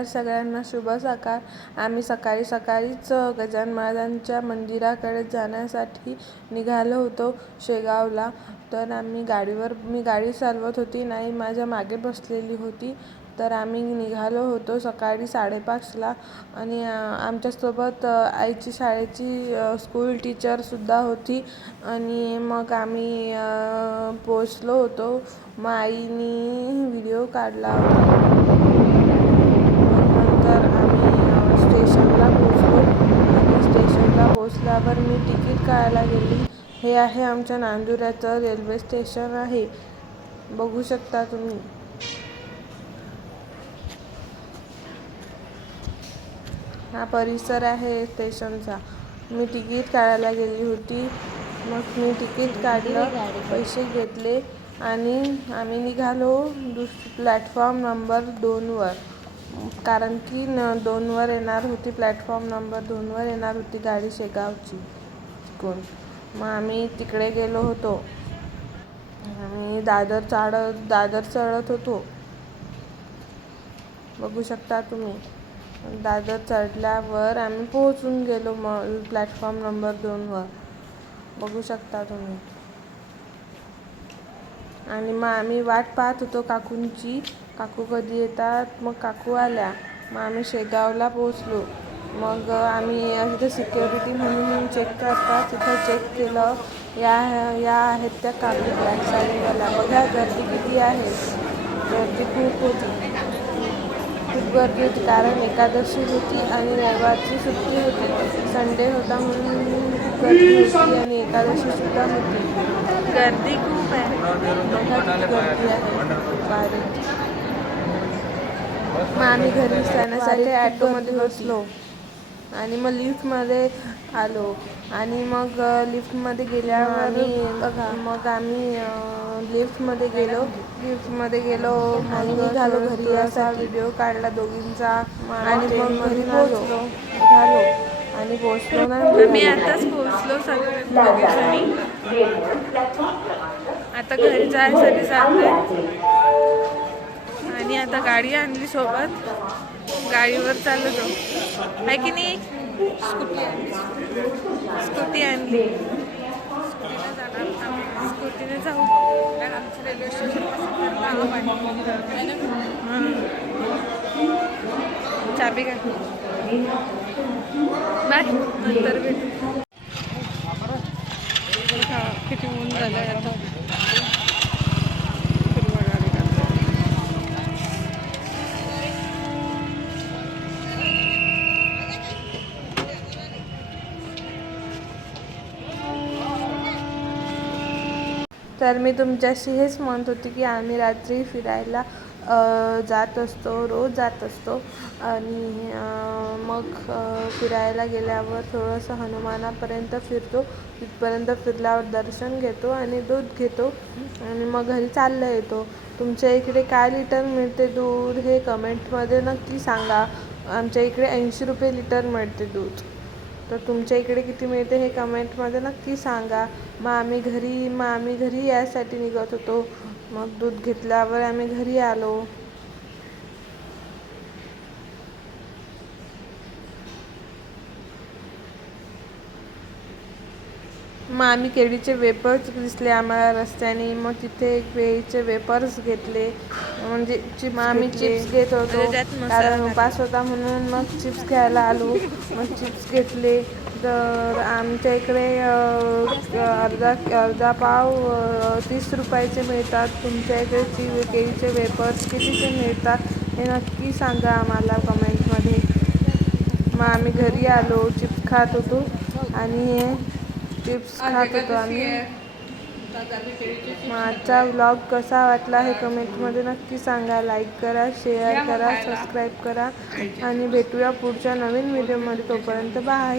नमस्कार सगळ्यांना, शुभ सकाळ। आम्ही सकाळी सकाळीच गजानन महाराजांच्या मंदिराकडे जाण्यासाठी निघालो होतो शेगावला। तर आम्ही मी गाडी चालवत होती, नाही माझ्या मागे बसलेली होती। तर आम्ही निघालो होतो सकाळी 5:30ला आणि आमच्यासोबत आईची शाळेची स्कूल टीचरसुद्धा होती। आणि मग आम्ही पोचलो होतो। मग आईनी व्हिडिओ काढला होता। नंतर आम्ही स्टेशनला पोचलो आणि स्टेशनला पोचल्यावर मी तिकीट काढायला गेली। हे आहे आमच्या नांदुऱ्याचं रेल्वे स्टेशन आहे, बघू शकता तुम्ही। हा परिसर आहे स्टेशनचा। मी तिकीट काढायला गेली होती, मग मी तिकीट काढलं, पैसे घेतले आणि आम्ही निघालो प्लॅटफॉर्म नंबर 2वर, कारण की 2वर येणार होती, प्लॅटफॉर्म नंबर 2वर येणार होती गाडी शेगावची तिकडून। मग आम्ही तिकडे गेलो होतो। आम्ही दादर चढत होतो, बघू शकता तुम्ही। दादर चढल्यावर आम्ही पोहोचून गेलो प्लॅटफॉर्म नंबर 2वर, बघू शकता तुम्ही। आणि मग आम्ही वाट पाहत होतो काकूंची, काकू कधी येतात। मग काकू आल्या, मग आम्ही शेगावला पोहोचलो। मग आम्ही तिथे सिक्युरिटी म्हणून चेक करतात, तिथं चेक केलं। या आहेत त्या काकू ब्लॅक साडीवाल्या, बघा गर्दी किती आहे। गर्दी खूप गर्दी होती, कारण एकादशी होती आणि रविवारची सुट्टी होती। संडे होता म्हणून खूप गर्दी होती आणि एकादशीसुद्धा होती। गर्दी खूप आहे, बघा किती गर्दी आहे बाहेर। मग आम्ही घरी जाण्यासाठी ॲटोमध्ये बसलो आणि मग लिफ्टमध्ये आलो। आणि मग लिफ्टमध्ये गेल्यावर मग आम्ही लिफ्टमध्ये गेलो आणि निघालो घरी यासाठी। व्हिडिओ काढला दोघींचा आणि मग घरी पोहोचलो ना। मी आताच पोहोचलो सगळी, आता घरी जायसाठी चाललोय। आणि आता गाडी आणली सोबत, गाडीवर चाललो जाऊ, आहे की नाही। स्कूटी आणली, स्कूटीने जाऊ। आमचं रेल्वे स्टेशन चाबी का, बाय, नंतर भेटू। किती ऊन झालंय आता। तर मी तुमच्याशी हेच म्हणत होती की आम्ही रात्री फिरायला जात असतो, रोज जात असतो। आणि मग फिरायला गेल्यावर थोडंसं हनुमानापर्यंत फिरतो, तिथपर्यंत फिरल्यावर दर्शन घेतो आणि दूध घेतो आणि मग घरी चाललं येतो। तुमच्या इकडे काय लिटर मिळते दूध हे कमेंटमध्ये नक्की सांगा। आमच्या इकडे 80 रुपये लिटर मिळते दूध, तर तुमच्या इकडे किती मिळते हे कमेंटमध्ये नक्की सांगा। मग आम्ही घरी यायसाठी निघत होतो। मग दूध घेतल्यावर आम्ही घरी आलो। मग आम्ही केळीचे वेपर्स दिसले आम्हाला रस्त्याने, मग तिथे केळीचे वेपर्स घेतले, म्हणजे आम्ही चिप्स घेत होतो, कारण उपास होता म्हणून मग चिप्स घ्यायला आलो। मग चिप्स घेतले। तर आमच्या इकडे अर्धा पाव 30 रुपयाचे मिळतात। तुमच्या इकडे केळीचे वेपर्स कितीचे मिळतात हे नक्की सांगा आम्हाला कमेंटमध्ये। मग आम्ही घरी आलो, चिप्स खात होतो आणि आम्ही। मग आजचा व्लॉग कसा वाटला हे कमेंटमध्ये नक्की सांगा। लाईक करा, शेअर करा, सबस्क्राईब करा आणि भेटूया पुढच्या नवीन व्हिडिओमध्ये। तोपर्यंत बाय।